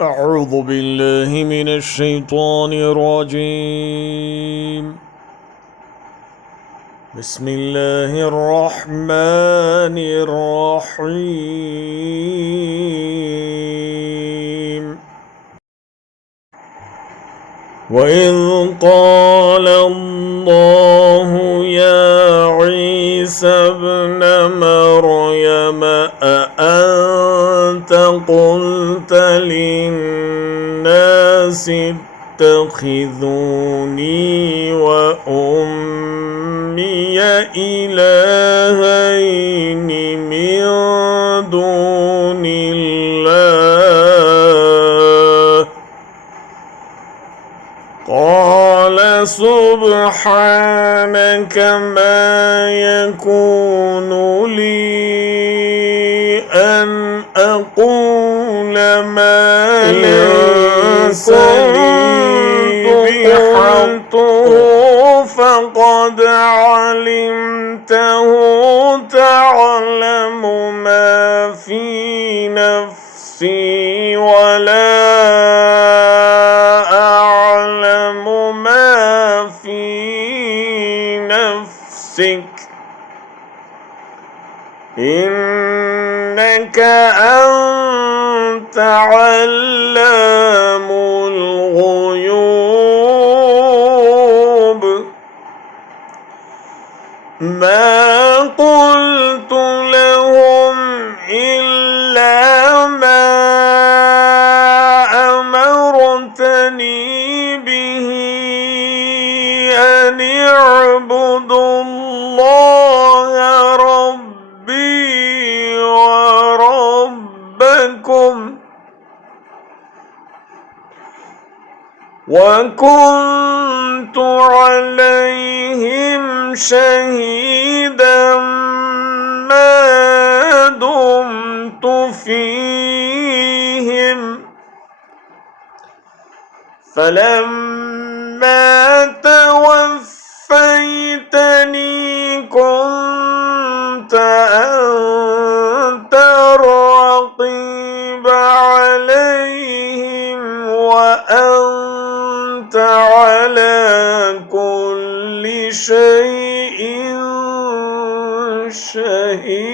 أعوذ بالله من الشيطان الرجيم. بسم الله الرحمن الرحيم. وإذ قال الله يا عيسى ابن مريم أأنت قلت للناس اتخذوني وأمي إلهين من دون الله قال سبحانك ما يكون لي أن أقول ما ليس لي بحقه فقد علمته تعلم ما في نفسي ولا أعلم ما في نفسك إنك أنت علام الغيوب ما قلت لهم إلا ما أمرتني به أن اعبدوا الله ربي وربكم وكنت عليهم شهيدا ما دمت فيهم فلما توفيتني كنت أنت الرقيب عليهم وأنت على كل شيء شهيد.